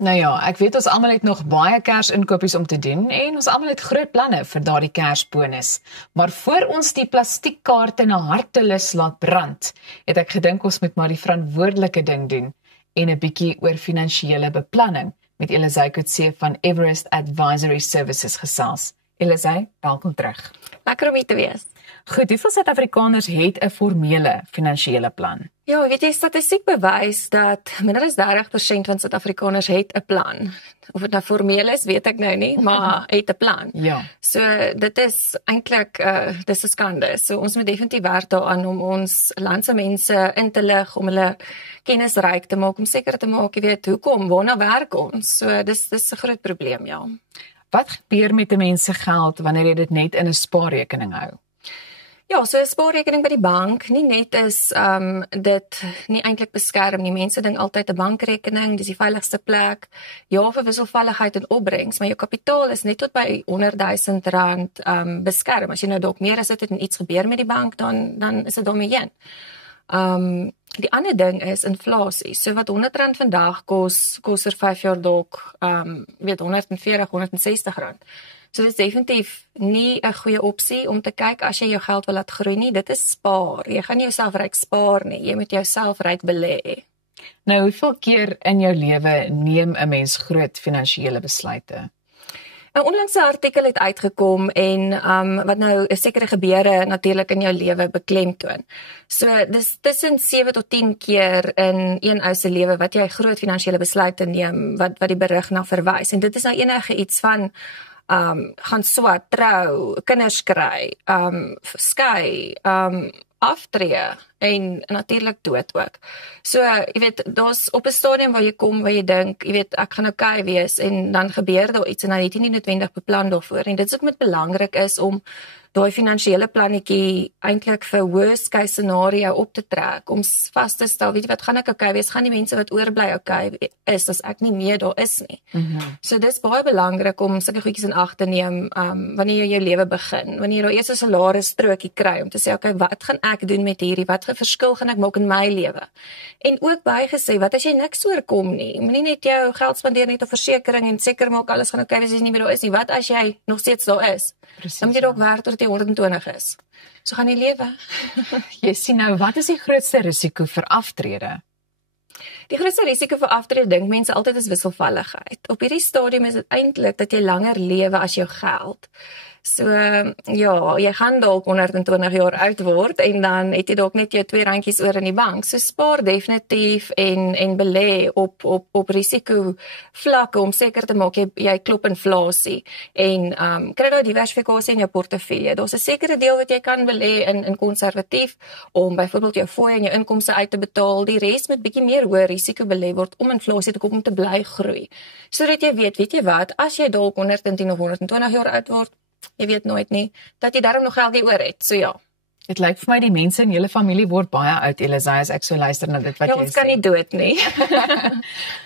Nou ja, ek weet ons almal het nog baie Kersinkopies om te doen en ons almal het groot planne vir daardie Kersbonus. Maar voor ons die plastiekkaarte na hartelus laat brand, het ek gedink ons moet maar die verantwoordelike ding doen en 'n bietjie oor finansiële beplanning met Elizay Coetzee van Everest Advisory Services gesels. Elizay, welkom terug. Lekker om hier te wees. Goed, hoeveel Suid-Afrikaners het 'n formele finansiële plan? Ja, weet jy, statistiek bewys dat minder as 30% van Suid-Afrikaners het 'n plan. Of dit nou formeel is, weet ek nou nie, maar het 'n plan. Ja. So dit is eintlik dis 'n skande. So ons moet definitief werk daaraan om ons land se mense in te lig, om hulle kennis ryk te maak, om seker te maak, jy weet, hoekom, waarna werk ons? So dis 'n groot probleem, ja. Wat gebeur met 'n mens se geld wanneer jy dit net in 'n spaarrekening hou? Ja, so 'n spaarrekening by die bank, nie net is dit nie eintlik beskerm nie. Mense dink altyd 'n bankrekening, dis die veiligste plek. Ja, vir wisselvalligheid en opbrengs, maar jou kapitaal is net tot by R100,000 beskerm. As jy nou dalk meer as dit het en iets gebeur met die bank, dan is dit daarmee heen. Die ander ding is inflasie. So wat R100 vandag kos oor 5 jaar dalk weet R140, R160. So dit is definitief nie 'n goeie opsie om te kyk as jy jou geld wil laat groei nie. Dit is spaar. Jy gaan nie jouself ryk spaar nie. Jy moet jouself ryk belê. Nou, hoeveel keer in jou lewe neem 'n mens groot finansiële besluite? 'n Onlangse artikel het uitgekom en wat nou 'n sekere gebeure natuurlik in jou lewe beklemtoon. So dis tussen 7 tot 10 keer in een ou se lewe wat jy groot finansiële besluite neem wat die berig na verwys. En dit is nou enige iets van gaan swat, trou, kinders kry, skei, aftree en natuurlik dood ook. So, jy weet, daar's op 'n stadium waar jy kom waar jy dink, jy weet, ek gaan okay wees en dan gebeur daar iets en dan het jy nie noodwendig beplan daarvoor en dit is ook met belangrik is om daai finansiële plannetjie eintlik vir worst case scenario op te trek, om vas te stel, weet jy wat, gaan ek okay wees, gaan die mense wat oorbly okay is, as ek nie meer daar is nie. So dis baie belangrik om sulke goedjies in ag te neem, wanneer jy jou lewe begin, wanneer jy daar eers 'n salarisstrokie kry, om te sê, okay, wat gaan ek doen met hierdie, wat 'n verskil gaan ek maak in my lewe? En ook bygesê, wat as jy niks oorkom nie, moenie net jou geld spandeer net op versekering en seker maak alles gaan okay wees as jy nie meer daar is nie, wat as jy nog steeds daar is? Precies, dan moet jy dalk werk tot jy 120 is. So gaan jy lewe. Jy sien nou, wat is die grootste risiko vir aftrede? Die grootste risiko vir aftrede dink mense altyd is wisselvalligheid. Op hierdie stadium is dit eintlik dat jy langer lewe as jou geld. So ja, jy gaan dalk 120 jaar oud word en dan het jy dalk net jou R2 oor in die bank. So spaar definitief en belê op risiko vlakke om seker te maak jy klop inflasie en kry daai diversifikasie in jou portefeulje. Daar's 'n sekere deel wat jy kan belê in konservatief om byvoorbeeld jou fooie en jou inkomste uit te betaal. Die res moet bietjie meer hoë risiko belê word om inflasie te kom om te bly groei. Sodat jy weet jy wat, as jy dalk 110 of 120 jaar oud word, jy weet nooit nie, dat jy daarom nog geldjie oor het, so ja. Dit lyk vir my die mense in julle familie word baie oud, Elizay, as ek so luister na dit wat jy sê. Ja, ons kan nie dood nie.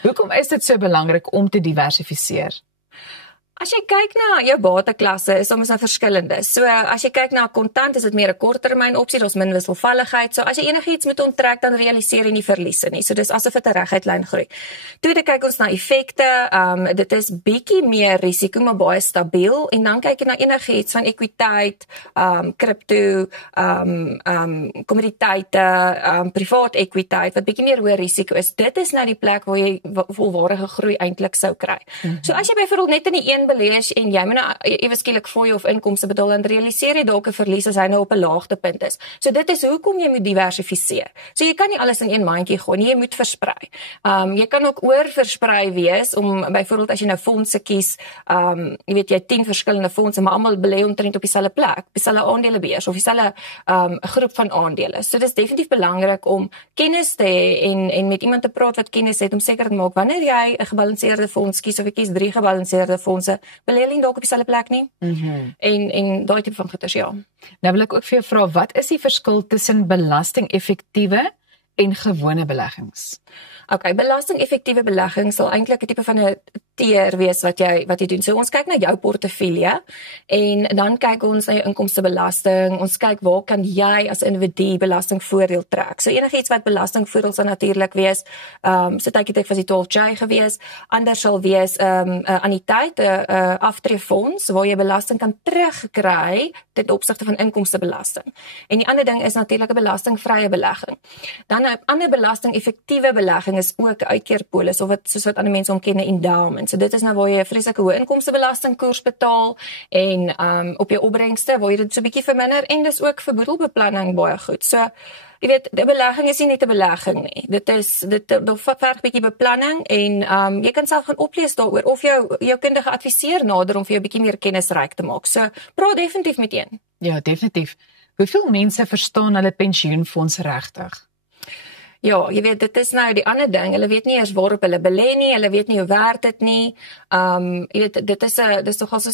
Hoekom is dit so belangrik om te diversifiseer? As jy kyk na jou bateklasse, is soms verskillende. So as jy kyk na kontant, is dit meer 'n korttermyn opsie, daar's min wisselvalligheid. So as jy enigiets moet onttrek, dan realiseer jy nie verliese nie. So dis asof dit 'n reguit lyn groei. Tweede kyk ons na effekte. Dit is bietjie meer risiko, maar baie stabiel. En dan kyk jy na enigiets van ekwiteit, kripto, kommoditeite, privaat ekwiteit wat bietjie meer hoë risiko is. Dit is nou die plek waar jy volwaardige groei eintlik sou kry. So as jy byvoorbeeld net in die een belees en jy moet nou ewe skielik fooie of inkomste betaal, dan realiseer jy dalk 'n verlies as hy nou op 'n laagtepunt is. So dit is hoekom jy moet diversifiseer. So jy kan nie alles in een mandjie gooi nie, jy moet versprei. Jy kan ook oorversprei wees om byvoorbeeld as jy nou fondse kies, jy weet jy 10 verskillende fondse, maar almal belê omtrent op dieselfde plek, dieselfde aandelebeurs of dieselfde groep van aandele. So dit is definitief belangrik om kennis te hê en met iemand te praat wat kennis het om seker te maak wanneer jy 'n gebalanseerde fonds kies of jy kies 3 gebalanseerde fondse, belê hulle dalk op dieselfde plek nie. En daai tipe van goeders, ja. Nou wil ek ook vir jou vra, wat is die verskil tussen belasting-effektiewe en gewone beleggings? Okay, belasting-effektiewe belegging sal eintlik 'n tipe van 'n geselecteer wees wat jy doen. So ons kyk na jou portefeulje en dan kyk ons na jou inkomstebelasting. Ons kyk waar kan jy as individu belastingvoordeel trek. So enigiets wat belastingvoordeel sal natuurlik wees, so tydjie was die 12J gewees. Anders sal wees 'n anniteit, 'n aftreefonds waar jy belasting kan terugkry ten opsigte van inkomstebelasting. En die ander ding is natuurlik 'n belastingvrye belegging. Dan 'n ander belasting-effektiewe belegging is ook 'n uitkeerpolis of soos wat ander mense hom ken, 'n endowment. So dit is nou waar jy 'n vreeslike hoë inkomstebelastingkoers betaal en op jou opbrengste waar jy dit so 'n bietjie verminder en dis ook vir boedelbeplanning baie goed. So jy weet, die belegging is nie net 'n belegging nie. Dit verg 'n bietjie beplanning en jy kan self gaan oplees daaroor of jou kundige adviseur nader om vir jou 'n bietjie meer kennisryk te maak. So praat definitief met een. Ja, definitief. Hoeveel mense verstaan hulle pensioenfonds regtig? Ja, jy weet, dit is nou die ander ding. Hulle weet nie eers waarop hulle belê nie, hulle weet nie hoe werk dit nie. Jy weet, dis nogal so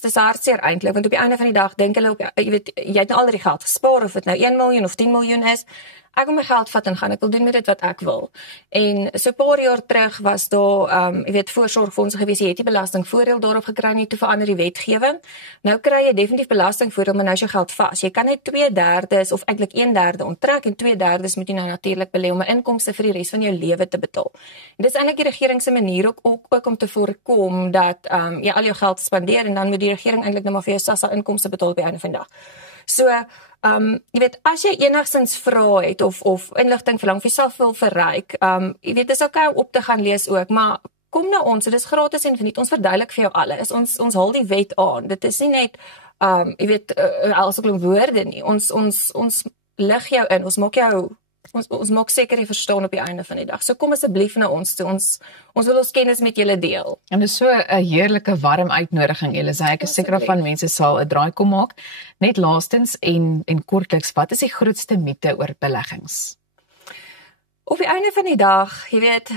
dis hartseer eintlik, want op die einde van die dag dink hulle jy weet, jy het nou al die geld gespaar of dit nou 1 miljoen of 10 miljoen is. Ek wil my geld vat en gaan, ek wil doen met dit wat ek wil. En so 'n paar jaar terug was daar jy weet, voorsorgfondse gewees, jy het nie belastingvoordeel daarop gekry nie, toe verander die wetgewing. Nou kry jy definitief belastingvoordeel, maar nou is jou geld vas. Jy kan net 2/3 of eintlik 1/3 onttrek en 2/3 moet jy nou natuurlik belê om 'n inkomste vir die res van jou lewe te betaal. En dis eintlik die regering se manier ook om te voorkom dat jy al jou geld spandeer en dan moet die regering eintlik net maar vir jou SASSA inkomste betaal op die einde van die dag. So jy weet, as jy enigstens vra het of inligting verlang of jouself wil verryk, jy weet, dis okay om op te gaan lees ook, maar kom na ons, dit is gratis en verniet, ons verduidelik vir jou alles, ons haal die wet aan, dit is nie net, jy weet, als ek klomp woorde nie, ons lig jou in, ons maak seker jy verstaan op die einde van die dag. So kom asseblief na ons toe. Ons wil ons kennis met julle deel. En dit is so 'n heerlike warm uitnodiging, Elise. Ek is seker van mense sal 'n draai kom maak. Net laastens en kortliks, wat is die grootste mite oor beleggings? Op die einde van die dag, jy weet,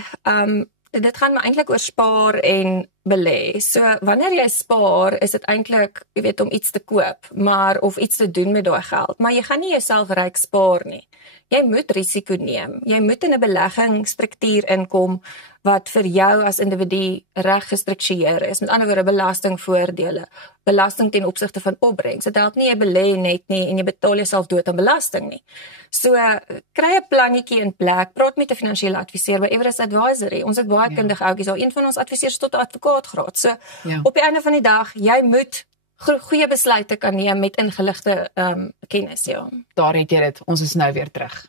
dit gaan maar eintlik oor spaar en belê. So wanneer jy spaar, is dit eintlik, jy weet, om iets te koop, maar of iets te doen met daai geld. Maar jy gaan nie jouself ryk spaar nie. Jy moet risiko neem. Jy moet in 'n beleggingsstruktuur inkom wat vir jou as individu reg gestruktureer is. Met ander woorde, belastingvoordele, belasting ten opsigte van opbrengs. Dit help nie jy belê net nie en jy betaal jouself dood aan belasting nie. So kry 'n plannetjie in plek, praat met 'n finansiële adviseur by Everest Advisory. Ons het baie kundige ouetjies al, een van ons adviseurs tot 'n advokaatgraad. So op die einde van die dag, jy moet goeie besluite kan neem met ingeligte kennis, ja. Daar het jy dit. Ons is nou weer terug.